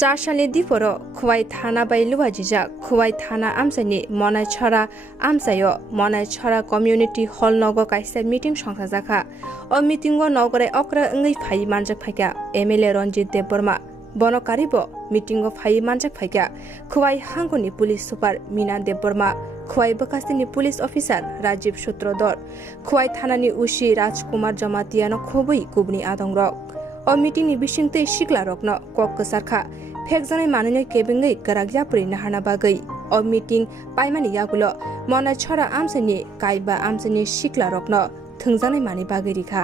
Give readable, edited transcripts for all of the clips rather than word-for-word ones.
চারশালি দিপর খুয়াই থানা বাই লুয়াজিজা খুয়াই থানা আমসাইনি মনাই ছড়া আমসাইও মনাই ছড়া কমিউনিটি হল নগ কাইসা মিটিং সংসাজাখা ও মিটিংও নগরে অক্রা ওঙ্গই ফাই মানজাক ফাইকা এমএলএ রঞ্জিত দেববর্মা বনকারিব মিটিংও ফাই মানজাক ফাইকা খুয়াই হাঙ্গনি পুলিশ সুপার মিনা দেববর্মা খুয়াই বকাস্তিনি পুলিশ অফিসার রাজীব সূত্রধর খুয়াই থানানি উশি রাজকুমার জমাতিয়ানো খবই কুবনি আদংরক ও মিটিংনি বিশিংতै सिक्ला रक्न कक सारखा फेकजनै माननै केबिङै गरागया पुरि नाहाना बागै ओ मिटिं पाइमानि यागुलो मनाय छरा आमसनि काइबा आमसनि सिक्ला रक्न थंजानै मानि बागै रिखा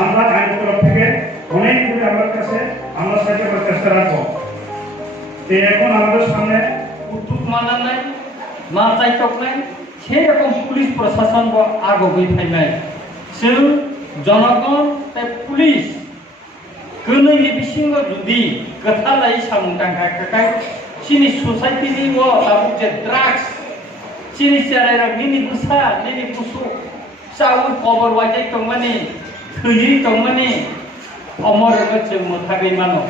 আমরা আইনের তরফ থেকে অনেকগুলি আমার কাছে আমরা সাহায্য করার চেষ্টা রাখবো এখন আমাদের সামনে উত্তুক মানার নাই মাথায় টক নাই সেরকম পুলিশ প্রশাসন আগবই ফাইনাই जों জনগণ তাই পুলিশ गोनैनि बिसिङाव जुदि गोथारै सामुंदांखा खाखाय सिनि ससाइटिनि व दाबुक जे ड्राग्स सिनि सेरायरा निनि बुसा निनि बुसु साउ खबर वाजाय दंमानि थैयै दंमानि अमर जों मोथागै मानो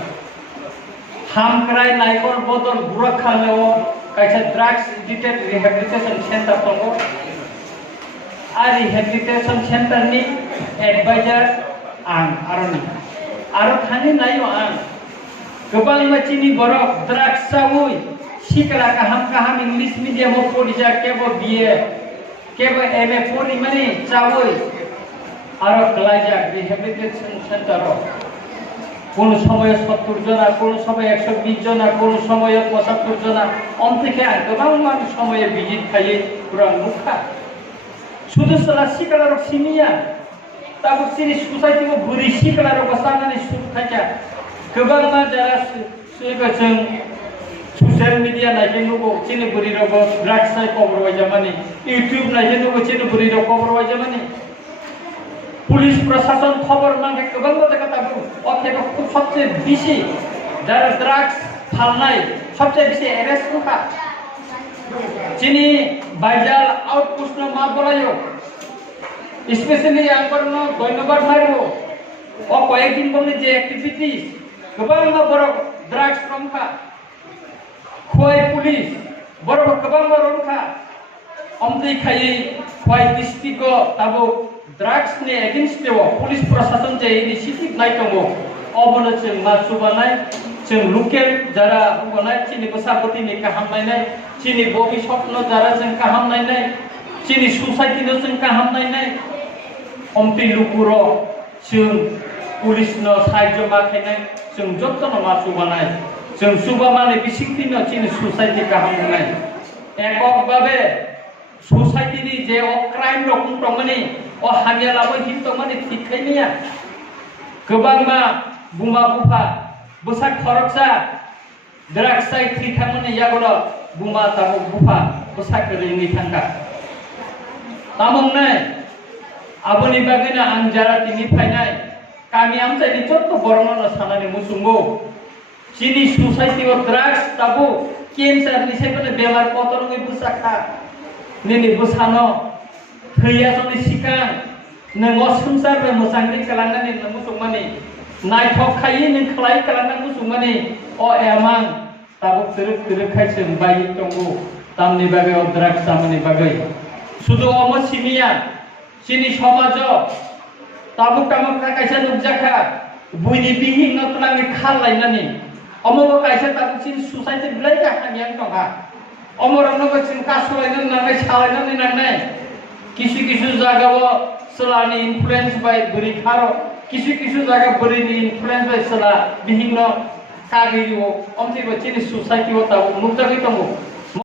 हामक्राय नायकर बदल बुराखानो कायसा ड्राग्स एडिक्टेड रिहेबिलिटेशन सेंटर दङ आ रिहेबिलिटेशन सेंटरनि एडभाइजार आं आरो थानि नायो आं गोबां मानसिनि बरफ ड्राग्स सावै सिकरा गाहाम इंलिश मिडियामाव फरायजा केबो बिए केबो एमए फराय माने सावै आरो ग्लाइजा रिहेबिलिटेशन सेंटराव কোন সময়ে 70 जना কোন সময়ে 120 जना কোন সময়ে 75 जना অন্তিকে গোबां মানুষ সময়ে ভিজিট খাইয়ে পুরা মুখা শুধু সালা সিকালার সিনিয়া তাবো সিনি সোসাইটিও বুরি সিকালার বসানানি সুদ থাকা गोबां मा যারা সুইগছং সোশ্যাল মিডিয়া নাইজেনুগো চিনি বুরি রব ড্রাগস সাই খবর হইজা মানে ইউটিউব নাইজেনুগো চিনি বুরি রব খবর হইজা মানে পুলিশ প্রশাসন খবর মাঙ্গে गोबां কথা তাবো অথেকে খুব সবচেয়ে বেশি যারা ড্রাগস ফালনাই সবচেয়ে বেশি অ্যারেস্ট হোকা চিনি বাইজাল আউটপোস্ট মা বলায়ো স্পেশালি আঙ্করনো ধন্যবাদ মারবো ও কয়েকদিন বলে যে অ্যাক্টিভিটিস गोबां বড় ড্রাগস রমখা খোয়াই পুলিশ বড় गोबां রমখা অমदै খাইয়ে খোয়াই ডিস্ট্রিক্ট তাবো ड्राग्स ने एगेंस्ट देव पुलिस प्रशासन जे इनिशिएटिव नाय दङ अबनो जों मासुबानाय जों लोकेल जारा बुनाय चिनि बसापति नि काहामनाय चिनि बबि स्वप्न जारा जों काहामनाय चिनि सोसाइटि नो जों काहामनाय अमति लुकुरो जों पुलिस नो साहाय्य माखायनाय जों जत्तन मासुबानाय जों सुबामाने बिसिंतिनो चिनि सोसाइटि काहामनाय एकक भाबे सोसाइटि नि जे क्राइम रकम दंमोनि ओ हागिया लाबो हित माने थिखायनिया गोबां मा बुमा बुफा बोसाक खरकसा ड्राग्स साइ थिखामने यागलो बुमा ताबो बुफा बोसाक रेनि थांगा तामंनाय आबोनि बागैना आं जारा तिनि फायनाय गामि आमसाइनि जत्त बरननो सानानि मुसुंगो चिनि सोसाइटि अफ ड्राग्स ताबो कैंसर नि सेबने बेमार पतरङै बोसाखा निनि बोसानो थैया जनि सिकां नोंगो संसार मोजाङै खालामनानै नों मुसुमानि नायथखायै नों खलाय खालामना मुसुमानि अ एमां ताबो तिरखाय जों बाय दंगो तामनि बागै अ ड्राग्स सामनि बागै सुदु अम सिनिया सिनि समाज ताबो कामक कायसा नुजाखा बुइनि बिहि नतलाङै खालायनानै अमबो कायसा ताबो सिनि सोसाइटि बिलाय हानियां दंहा अमरनोबो जों कासलायनानै नांनाय सालायनानै नांनाय किसु जागाव सलानि इनफ्लुएंस बाय बुरी थारो किसु जागा बुरीनि इनफ्लुएंस बाय सला बिहिन्न कागिरिओ अमति बचिनि सोसाइटिओ ताबो नुजाखै दंगो